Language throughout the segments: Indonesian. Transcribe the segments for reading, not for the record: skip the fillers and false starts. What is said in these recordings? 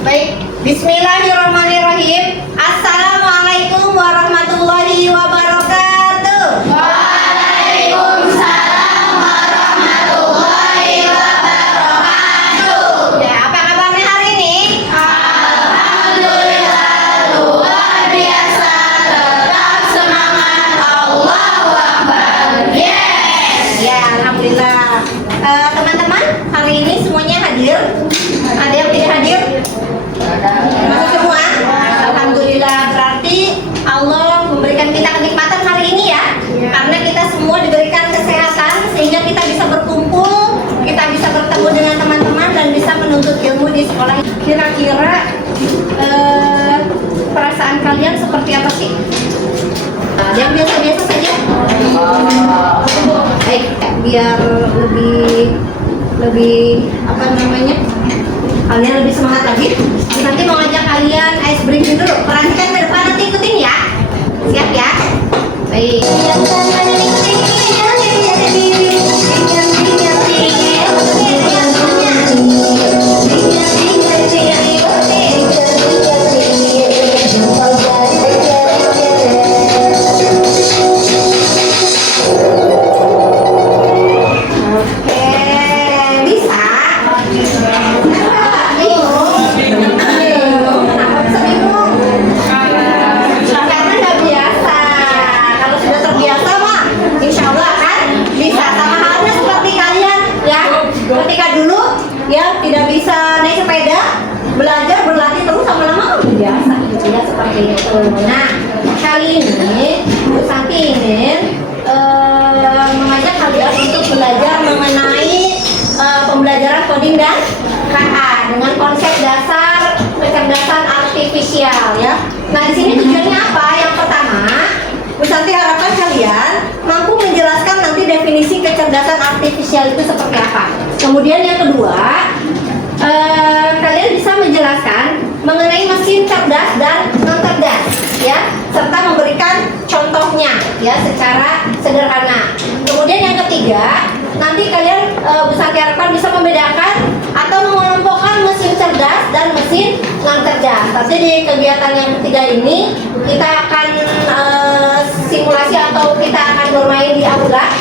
Baik, bismillahirrahmanirrahim. Assalamualaikum warahmatullahi wabarakatuh. Waalaikumsalam warahmatullahi wabarakatuh. Ya, apa kabarnya hari ini? Alhamdulillah luar biasa, tetap semangat, Allahu Akbar. Yes. Ya, alhamdulillah. Teman-teman, hari ini semuanya hadir. Ada yang tidak hadir? Masuk semua? Alhamdulillah, berarti Allah memberikan kita kenikmatan hari ini ya. Karena kita semua diberikan kesehatan sehingga kita bisa berkumpul, kita bisa bertemu dengan teman-teman dan bisa menuntut ilmu di sekolah. Kira-kira perasaan kalian seperti apa sih? Yang biasa-biasa saja. Baik, biar lebih apa namanya? Kalian lebih semangat lagi. Nanti mau ngajak kalian ice breaking dulu. Perhatikan ke depan, nanti ikutin ya. Siap ya? Baik. Ketika dulu ya tidak bisa naik sepeda, belajar berlatih terus lama-lama biasa gitu ya, seperti itu. Nah, kali ini Bu Santi ingin mengajak kalian untuk belajar mengenai pembelajaran coding dan KA dengan konsep dasar kecerdasan artifisial ya. Nah, di sini tujuannya apa? Yang pertama, Bu Santi harapkan kalian mampu menjelaskan nanti definisi kecerdasan artifisial itu seperti apa. Kemudian yang kedua, kalian bisa menjelaskan mengenai mesin cerdas dan non cerdas, ya, serta memberikan contohnya, ya, secara sederhana. Kemudian yang ketiga, nanti kalian bisa harapkan bisa membedakan atau mengelompokkan mesin cerdas dan mesin non cerdas. Tapi di kegiatan yang ketiga ini kita akan simulasi atau kita akan bermain di aula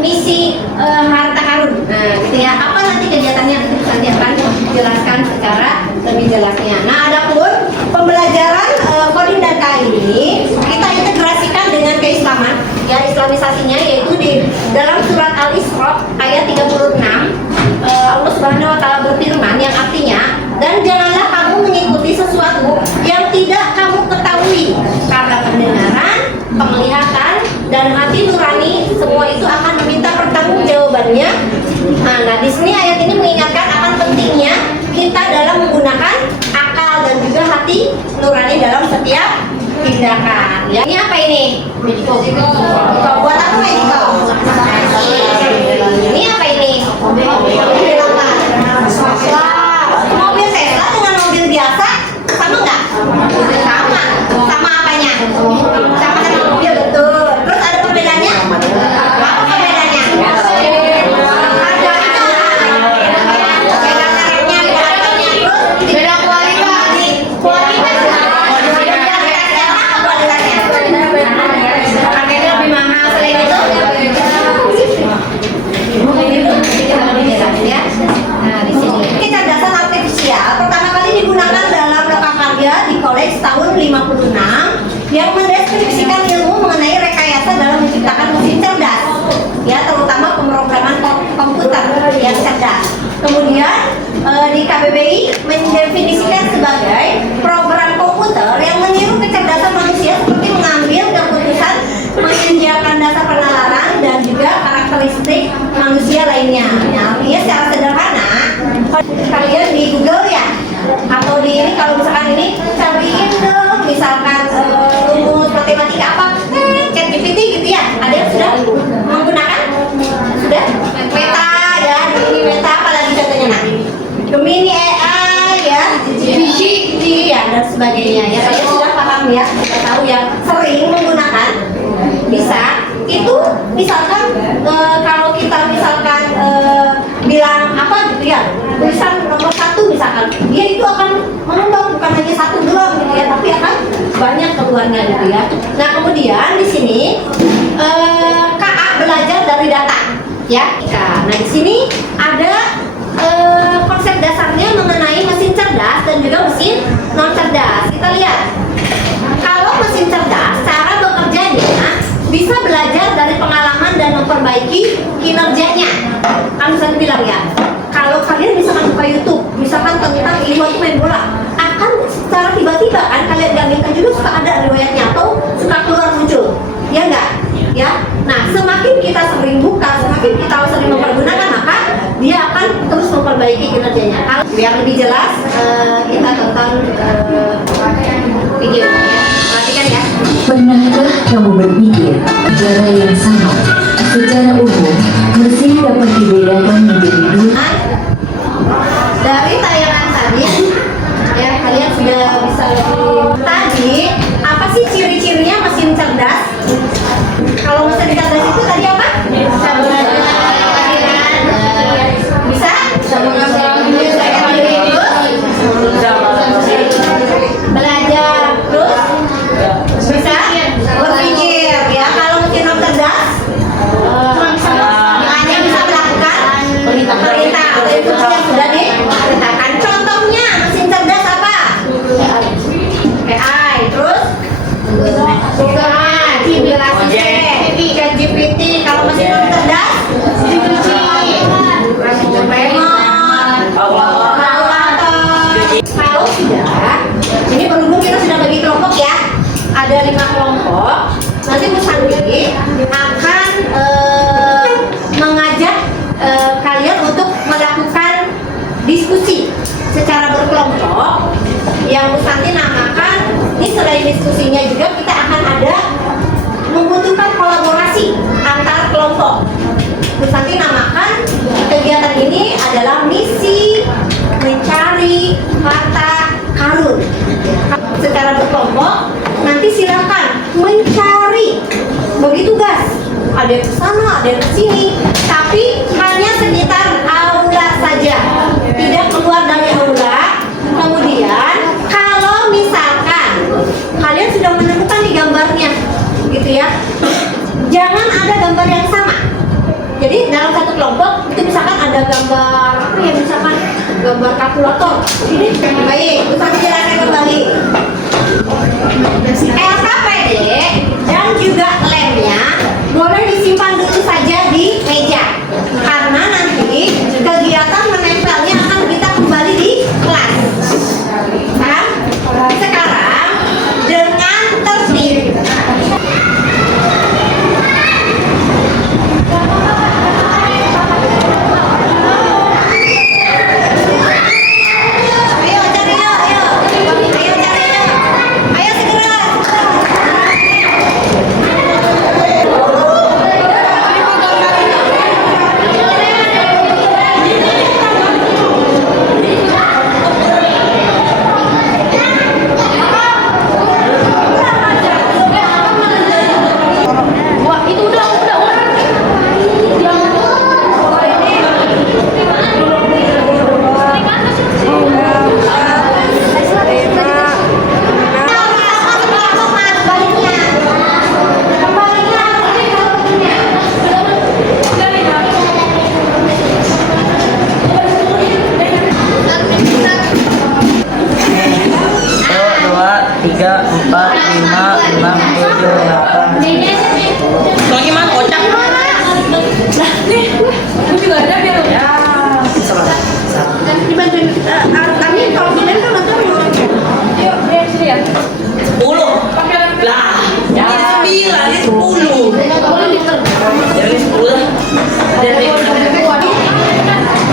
misi harta karun. Nah, gitu ya. Apa nanti kegiatannya nanti akan jelaskan secara lebih jelasnya. Nah, adapun pembelajaran coding dan KA ini kita integrasikan dengan keislaman, ya, islamisasinya yaitu di dalam surat Al-Isra ayat 36. Allah Subhanahu wa taala berfirman yang artinya, dan janganlah kamu mengikuti sesuatu yang tidak kamu ketahui, karena pendengaran, penglihatan, dan hati nurani semua itu akan meminta pertanggungjawabannya. Nah, di sini ayat ini mengingatkan akan pentingnya kita dalam menggunakan akal dan juga hati nurani dalam setiap tindakan. Ya, ini apa ini? Mediko. Buat apa mediko? Ini apa ini? Mobil apa? Mobil Tesla dengan mobil biasa sama nggak? Sama. Sama apanya? Sama dengan mobil, betul. Terus ada perbedaannya? Apa perbedaannya? Beda kualitas. Harganya lebih mahal. Selain itu, ya. Nah, di sini kecerdasan artifisial pertama kali digunakan dalam loka karya di College tahun 56 yang mendeskripsikan ilmu mengenai rekayasa dalam menciptakan mesin cerdas, ya, terutama pemrograman komputer yang cerdas. Kemudian di KBBI mendefinisikan sebagai program komputer yang meniru kecerdasan manusia seperti mengambil keputusan, menyediakan dasar penalaran dan juga karakteristik manusia lainnya. Nah, artinya secara sederhana, kalian di Google ya, atau di ini kalau misalkan ini cariin dong, misalkan rumus matematika apa, ChatGPT gitu ya. Ada yang sudah menggunakan? Sudah? Meta ya, ini Meta apa lagi contohnya? Nah, Gemini AI ya, GPT ya, dan sebagainya ya. Kalian sudah paham ya, kita tahu yang sering menggunakan bisa itu misalkan kalau kita misalkan bilang apa gitu ya, tulisan nomor 1 misalkan, dia itu akan keluarnya gitu ya. Nah kemudian di sini KA belajar dari data ya. Nah di sini ada konsep dasarnya mengenai mesin cerdas dan juga mesin non cerdas. Kita lihat kalau mesin cerdas cara bekerjanya bisa belajar dari pengalaman dan memperbaiki kinerjanya. Kan saya bilang ya, kalau kalian misalkan buka YouTube, misalkan tentang Iwan main bola, akan secara tiba-tiba kan kalian gak juga suka ada riwayatnya atau suka keluar muncul, ya enggak? Ya, nah semakin kita sering buka, semakin kita sering mempergunakan, maka dia akan terus memperbaiki kinerjanya. Biar lebih jelas, kita tonton videonya ya. Perhatikan ya. Pernahkah kamu berpikir cara yang sama? Secara umum, mesin dapat dibedakan menjadi dua. Dari tayangan tadi, ya kalian sudah bisa lebih. Tadi apa sih ciri-cirinya mesin cerdas? Kalau mesin cerdas itu tadi apa? Bisa belajar, terus bisa berpikir ya. Kalau mesin non cerdas hanya bisa melakukan perintah atau instruksi yang sudah diperintahkan. Contohnya mesin cerdas apa? AI, terus ChatGPT. Kalau mesin non cerdas kalau sudah, ini berhubung kita sudah bagi kelompok ya, ada 5 kelompok. Nanti Bu Sandi akan mengajak kalian untuk melakukan diskusi secara berkelompok yang Bu Santi namakan. Ini selain diskusinya juga kita akan ada membutuhkan kolaborasi antar kelompok. Bu Santi namakan kegiatan ini adalah misi mencari harta karun. Secara berkelompok nanti silakan mencari, bagi tugas. Ada yang ke sana, ada yang ke sini, tapi hanya sekitar aula saja, tidak keluar dari aula. Kemudian kalau misalkan kalian sudah menemukan di gambarnya, gitu ya, jangan ada gambar yang sama. Jadi dalam satu kelompok itu misalkan ada gambar apa ya, misalkan gambar kalkulator. Ini baik, bisa dijelaskan kembali. LKPD dan juga lemnya boleh disimpan dulu saja di meja, karena nanti kegiatan menempelnya akan kita kembali di kelas. Paham? Sekarang dengan tertib.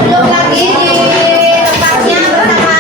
Belum lagi di tempatnya bersama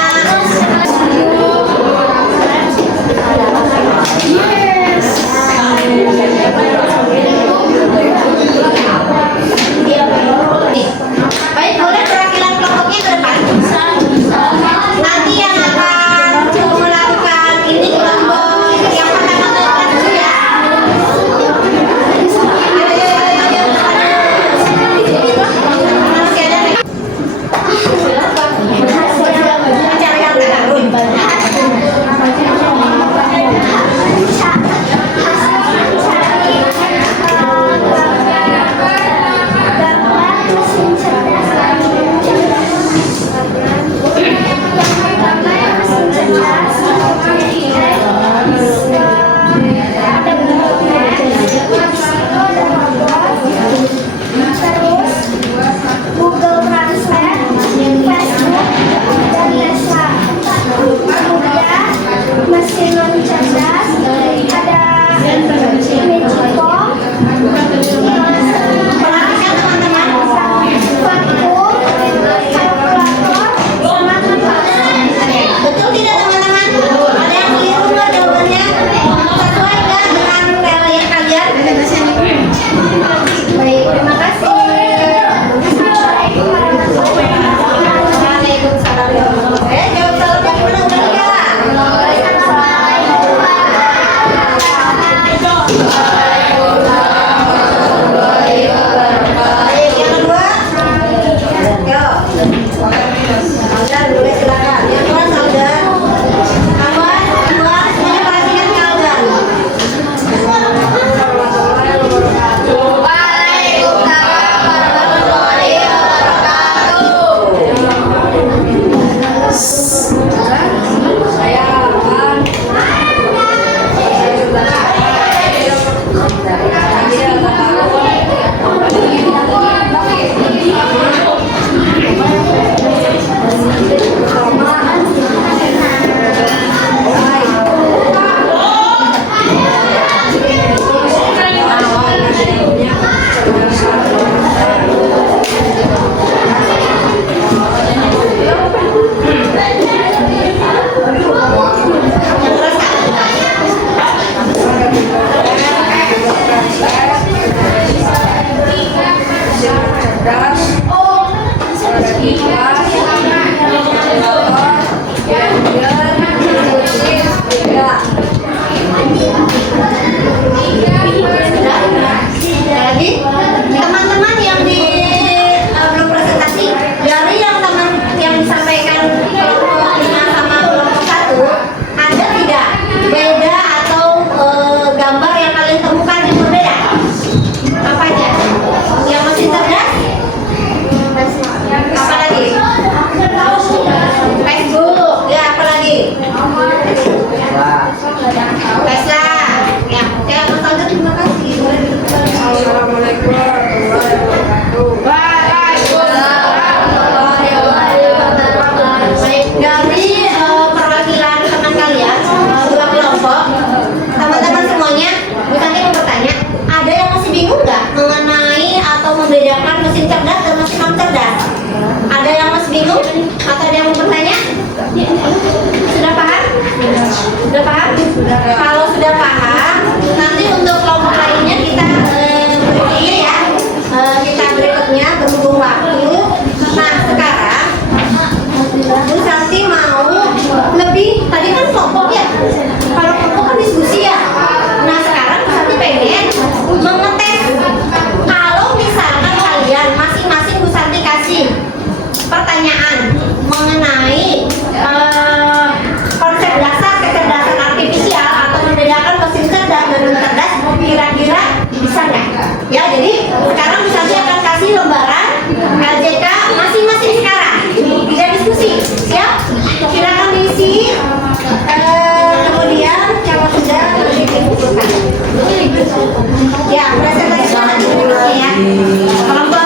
Ya, presentasi nanti berikutnya ya. Kelompok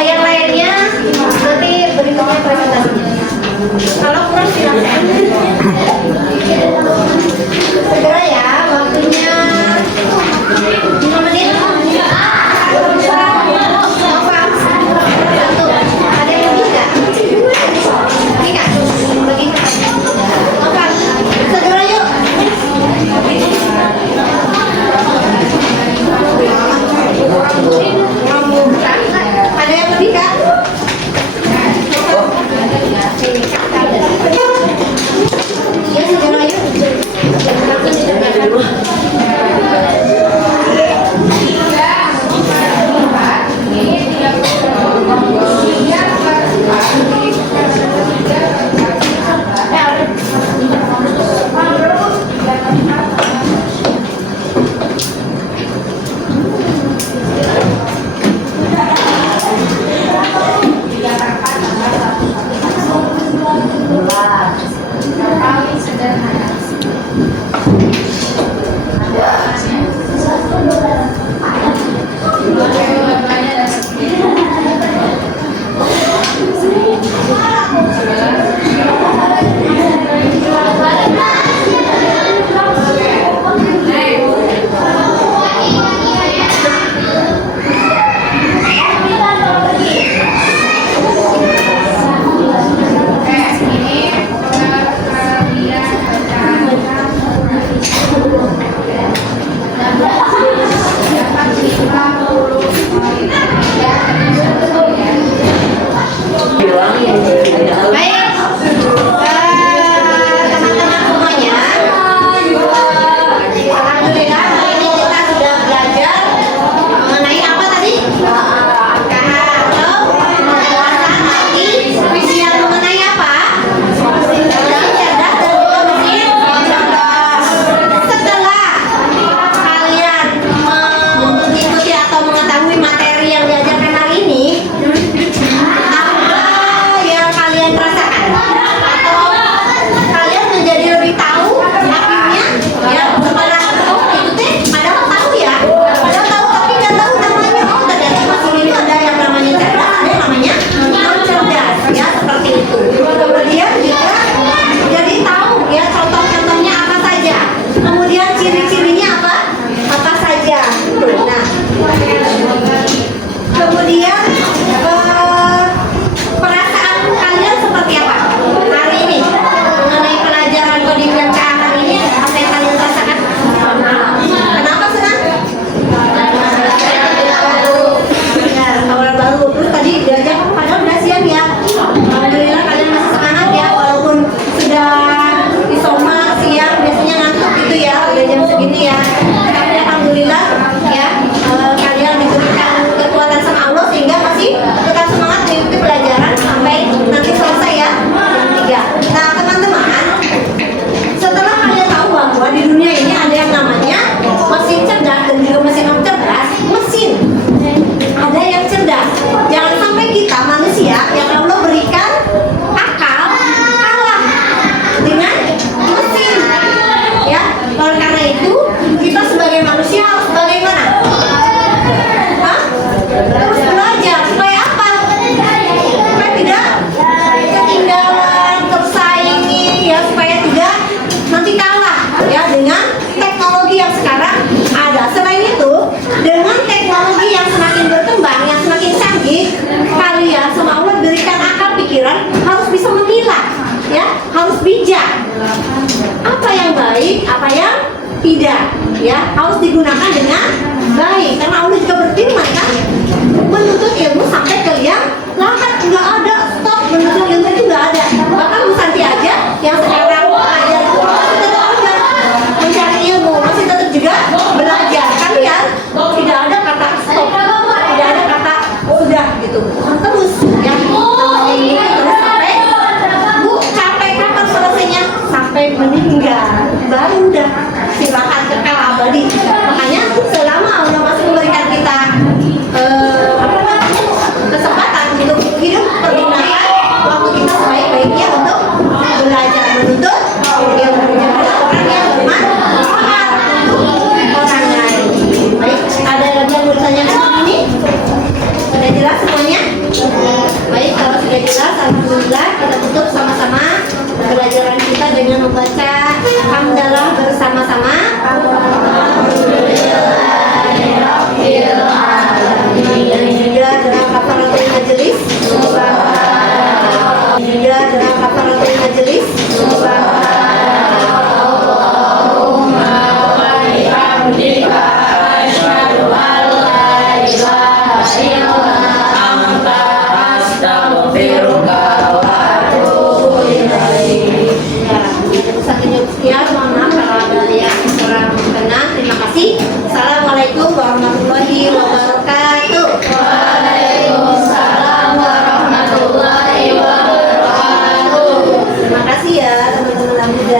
yang lainnya nanti berikutnya presentasinya. Kalau kurang silakan. Segera ya, waktunya 5 menit. Satu, ada yang lebih nggak? Lebih nggak? Bagi. Oke, segera yuk. Ada yang lebih kak? Ya segera yuk. ya harus digunakan dengan baik karena Allah juga berfirman kan menuntut ilmu sampai ke liang lahat, nggak ada stop menuntut ilmu itu nggak ada. Bahkan Bu Santi aja yang sekarang belajar itu masih tetap juga mencari ilmu, masih tetap juga belajar. Kalian tidak ada kata stop, tidak ada kata udah gitu, terus yang namanya ini terus sampai Bu capek kapan selesainya, sampai meninggal baru udah silakan kekal abadi. Makanya selama Allah masih memberikan kita kesempatan untuk hidup, pergunakan waktu kita sebaik-baiknya untuk belajar menuntut ilmu. Jadi orang yang bermanfaat untuk orang lain. anak muda.